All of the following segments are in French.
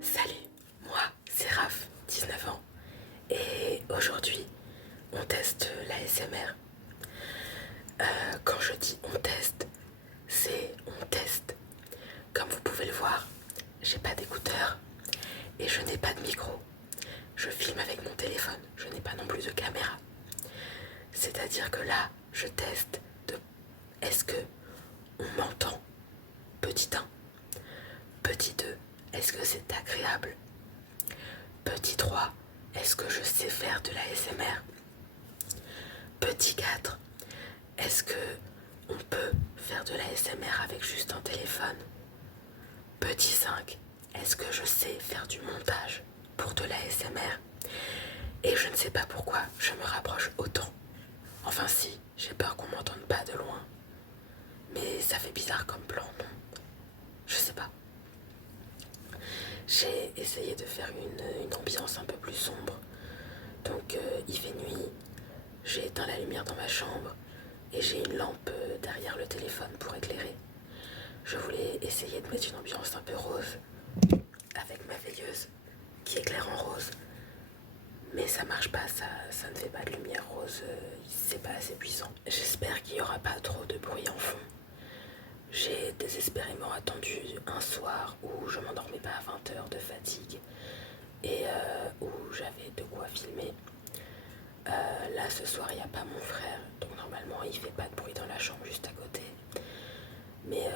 Salut, moi c'est Raph, 19 ans, et aujourd'hui on teste l'ASMR. Quand je dis on teste, c'est on teste. Comme vous pouvez le voir, j'ai pas d'écouteurs et je n'ai pas de micro. Je filme avec mon téléphone, je n'ai pas non plus de caméra. C'est-à-dire que là, je teste de est-ce que on m'entend? Petit 1. Petit 2, est-ce que c'est agréable? Petit 3, est-ce que je sais faire de l'ASMR? Petit 4, est-ce que on peut faire de l'ASMR avec juste un téléphone? Petit 5, est-ce que je sais faire du montage pour de l'ASMR? Et je ne sais pas pourquoi je me rapproche autant. Enfin si, j'ai peur qu'on m'entende pas de loin. Mais ça fait bizarre comme plan, non? Je sais pas. J'ai essayé de faire une ambiance un peu plus sombre. Donc il fait nuit, j'ai éteint la lumière dans ma chambre et j'ai une lampe derrière le téléphone pour éclairer. Je voulais essayer de mettre une ambiance un peu rose avec ma veilleuse qui éclaire en rose. Mais ça marche pas, ça ne fait pas de lumière rose, c'est pas assez puissant. J'espère qu'il n'y aura pas trop de bruit en fond. J'ai désespérément attendu un soir où je m'endormais pas à 20 heures de fatigue et où j'avais de quoi filmer. Là ce soir il n'y a pas mon frère, donc normalement il fait pas de bruit dans la chambre juste à côté. Mais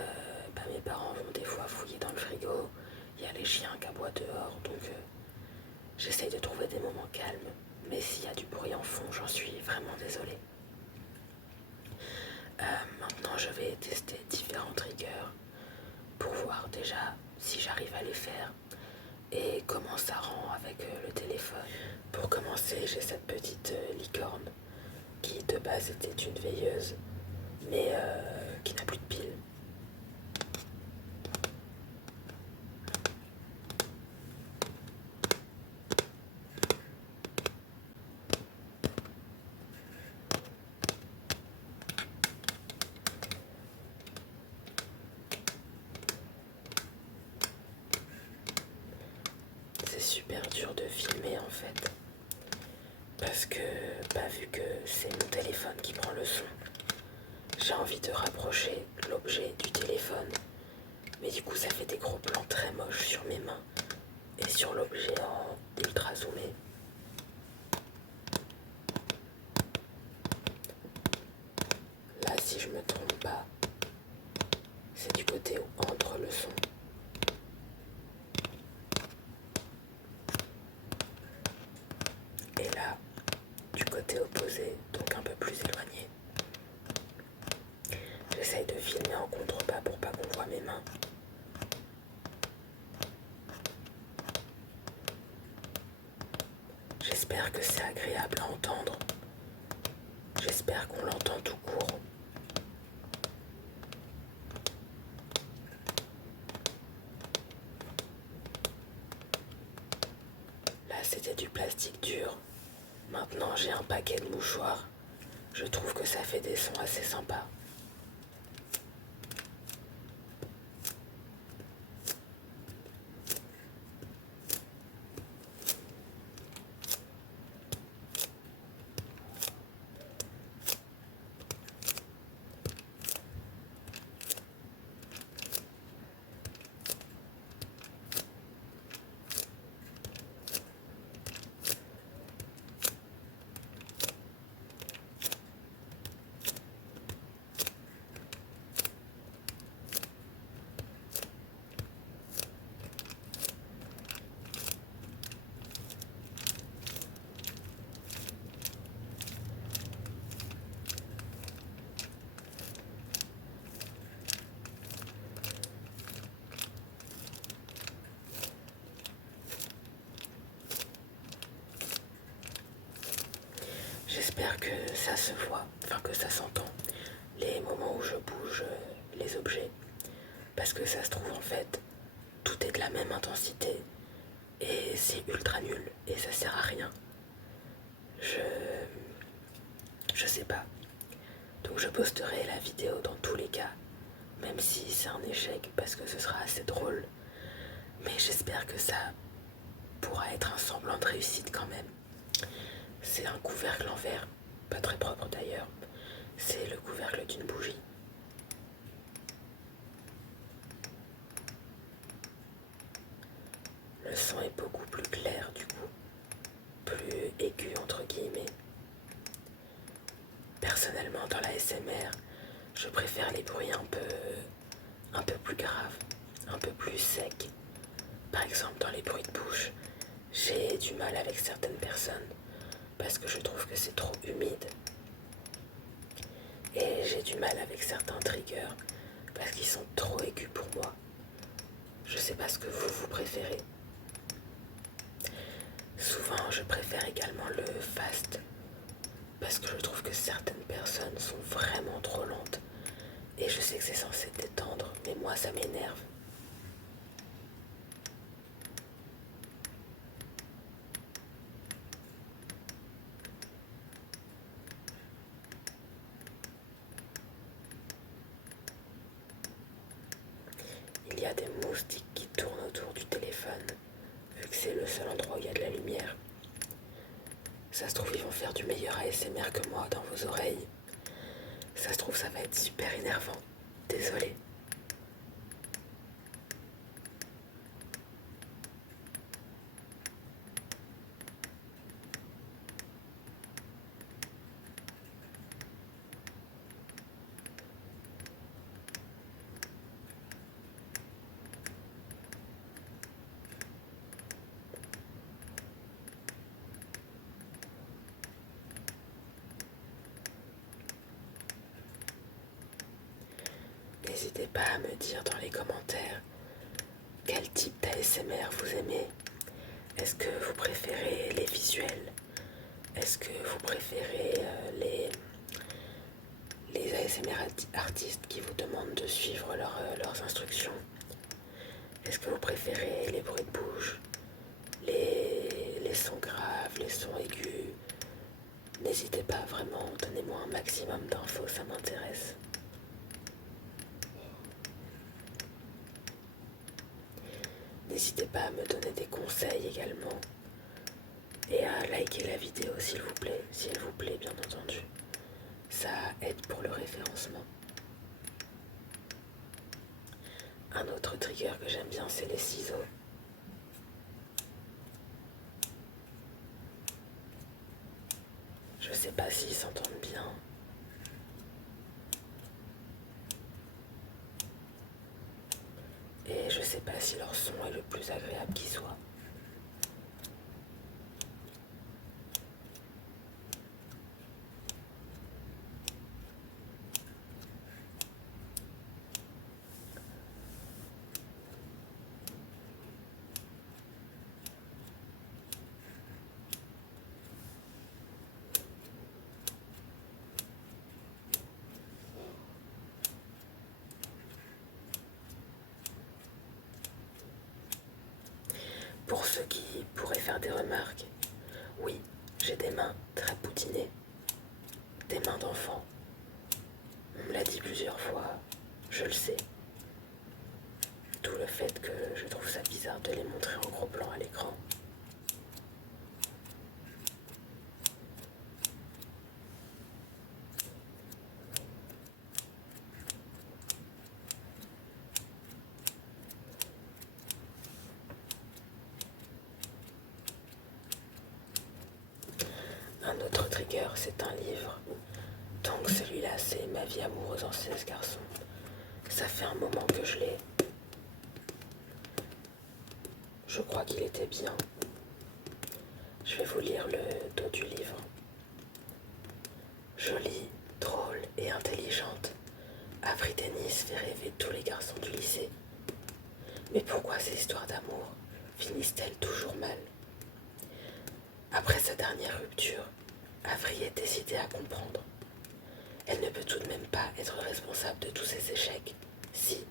mes parents vont des fois fouiller dans le frigo, il y a les chiens qui aboient dehors, donc j'essaye de trouver des moments calmes. Mais s'il y a du bruit en fond, j'en suis vraiment désolée. Maintenant je vais tester différents triggers pour voir déjà si j'arrive à les faire et comment ça rend avec le téléphone. Pour commencer, j'ai cette petite licorne qui de base était une veilleuse mais qui n'a plus de pile. C'est super dur de filmer en fait parce que vu que c'est mon téléphone qui prend le son, j'ai envie de rapprocher l'objet du téléphone, mais du coup ça fait des gros plans très moches sur mes mains et sur l'objet en ultra zoomé. Là si je me trompe pas, c'est du côté où entre le son. Et là, du côté opposé, donc un peu plus éloigné. J'essaye de filmer en contrebas pour pas qu'on voit mes mains. J'espère que c'est agréable à entendre. J'espère qu'on l'entend tout court. Là, c'était du plastique dur. Maintenant, j'ai un paquet de mouchoirs. Je trouve que ça fait des sons assez sympas. J'espère que ça se voit, enfin que ça s'entend, les moments où je bouge les objets. Parce que ça se trouve en fait, tout est de la même intensité et c'est ultra nul et ça sert à rien. Je sais pas. Donc je posterai la vidéo dans tous les cas, même si c'est un échec parce que ce sera assez drôle. Mais j'espère que ça pourra être un semblant de réussite quand même. C'est un couvercle en verre, pas très propre d'ailleurs. C'est le couvercle d'une bougie. Le son est beaucoup plus clair du coup, plus aigu entre guillemets. Personnellement dans la SMR, je préfère les bruits un peu plus graves, un peu plus secs. Par exemple dans les bruits de bouche, j'ai du mal avec certaines personnes parce que je trouve que c'est trop humide. Et j'ai du mal avec certains triggers parce qu'ils sont trop aigus pour moi. Je sais pas ce que vous préférez. Souvent je préfère également le fast parce que je trouve que certaines personnes sont vraiment trop lentes. Et je sais que c'est censé détendre, mais moi ça m'énerve. Il y a des moustiques qui tournent autour du téléphone, vu que c'est le seul endroit où il y a de la lumière. Ça se trouve, ils vont faire du meilleur ASMR que moi dans vos oreilles. Ça se trouve, ça va être super énervant. Désolé. N'hésitez pas à me dire dans les commentaires quel type d'ASMR vous aimez. Est-ce que vous préférez les visuels? Est-ce que vous préférez les ASMR artistes qui vous demandent de suivre leurs instructions? Est-ce que vous préférez les bruits de bouche, les sons graves, les sons aigus? N'hésitez pas vraiment, donnez-moi un maximum d'infos, ça m'intéresse. N'hésitez pas à me donner des conseils également. Et à liker la vidéo s'il vous plaît bien entendu. Ça aide pour le référencement. Un autre trigger que j'aime bien, c'est les ciseaux. Je sais pas s'ils s'entendent bien. Et je sais pas si leur son est le plus agréable qui soit. Pour ceux qui pourraient faire des remarques, oui, j'ai des mains très poutinées, des mains d'enfant. On me l'a dit plusieurs fois, je le sais. D'où le fait que je trouve ça bizarre de les montrer en gros plan à l'écran. Un autre trigger, c'est un livre. Donc celui-là, c'est Ma vie amoureuse en 16 garçons. Ça fait un moment que je l'ai. Je crois qu'il était bien. Je vais vous lire le dos du livre. Jolie, drôle et intelligente, Avery Dennis fait rêver tous les garçons du lycée. Mais pourquoi ces histoires d'amour finissent-elles toujours mal? Après sa dernière rupture, Avery est décidée à comprendre. Elle ne peut tout de même pas être responsable de tous ses échecs. Si,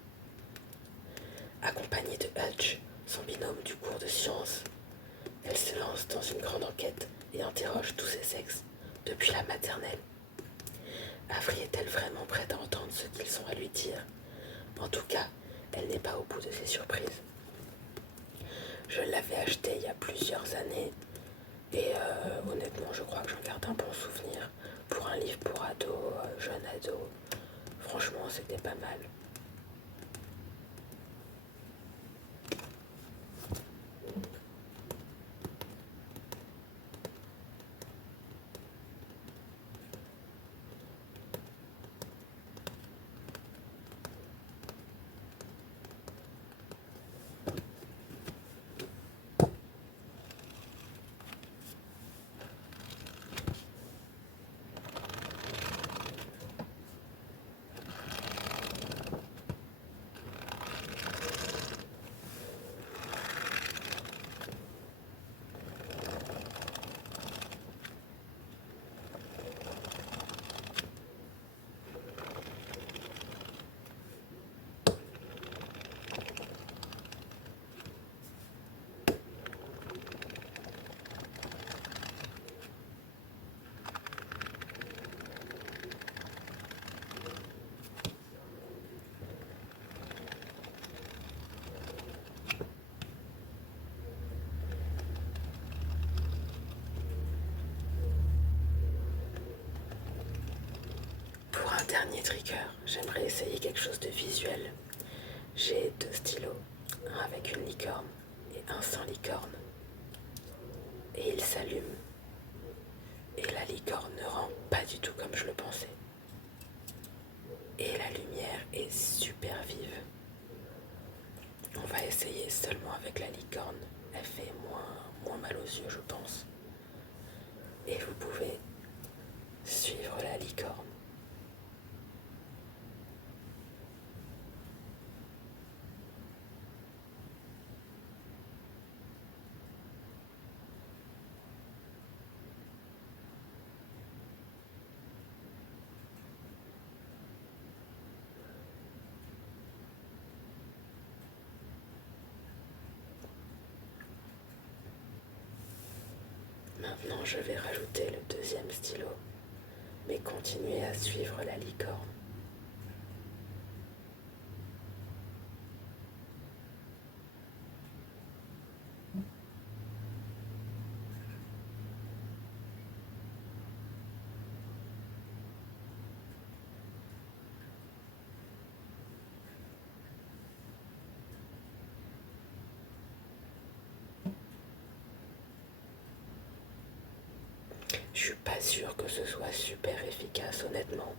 accompagnée de Hutch, son binôme du cours de sciences, elle se lance dans une grande enquête et interroge tous ses ex, depuis la maternelle. Avery est-elle vraiment prête à entendre ce qu'ils ont à lui dire? En tout cas, elle n'est pas au bout de ses surprises. Je l'avais acheté il y a plusieurs années et honnêtement je crois que j'en garde un bon souvenir. Pour un livre pour ado, jeune ado, franchement c'était pas mal. Pour un dernier trigger, j'aimerais essayer quelque chose de visuel. J'ai deux stylos, un avec une licorne et un sans licorne. Et ils s'allument. Et la licorne ne rend pas du tout comme je le pensais. Et la lumière est super vive. On va essayer seulement avec la licorne. Elle fait moins mal aux yeux, je pense. Et vous pouvez suivre la licorne. Maintenant, je vais rajouter le deuxième stylo, mais continuez à suivre la licorne. Je suis pas sûre que ce soit super efficace, honnêtement.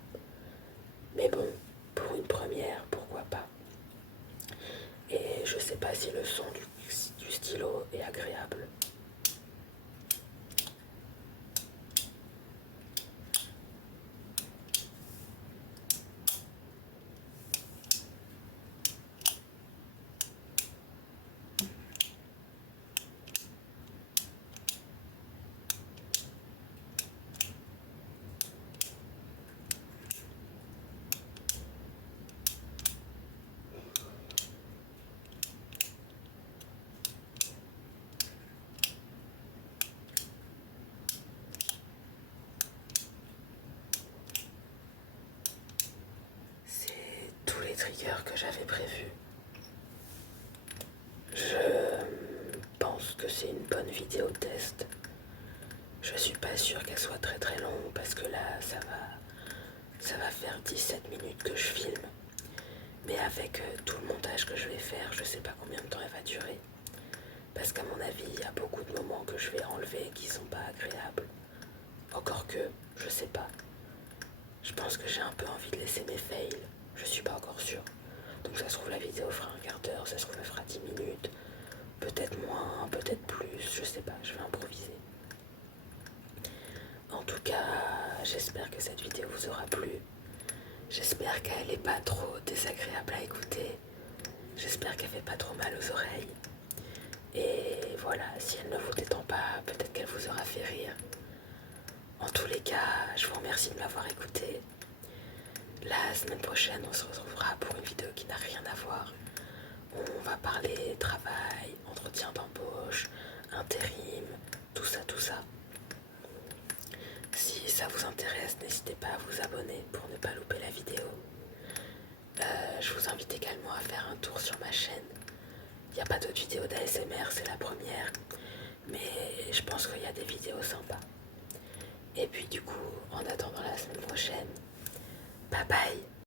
Mais bon, pour une première, pourquoi pas. Et je sais pas si le son du stylo est agréable. C'est tous les triggers que j'avais prévus. Je pense que c'est une bonne vidéo test. Je suis pas sûre qu'elle soit très longue parce que là ça va faire 17 minutes que je filme. Mais avec tout le montage que je vais faire, je sais pas combien de temps elle va durer. Parce qu'à mon avis, il y a beaucoup de moments que je vais enlever qui sont pas agréables. Encore que, je sais pas. Je pense que j'ai un peu envie de laisser mes fails. Je suis pas encore sûre. Donc ça se trouve la vidéo fera un quart d'heure, ça se trouve elle fera 10 minutes. Peut-être moins, peut-être plus, je sais pas, je vais improviser. En tout cas, j'espère que cette vidéo vous aura plu. J'espère qu'elle n'est pas trop désagréable à écouter. J'espère qu'elle fait pas trop mal aux oreilles. Et voilà, si elle ne vous détend pas, peut-être qu'elle vous aura fait rire. En tous les cas, je vous remercie de m'avoir écouté. La semaine prochaine, on se retrouvera pour une vidéo qui n'a rien à voir. On va parler travail, entretien d'embauche, intérim, tout ça, tout ça. Si ça vous intéresse, n'hésitez pas à vous abonner pour ne pas louper la vidéo. Je vous invite également à faire un tour sur ma chaîne. Il n'y a pas d'autres vidéos d'ASMR, c'est la première. Mais je pense qu'il y a des vidéos sympas. Et puis du coup, en attendant la semaine prochaine, bye bye.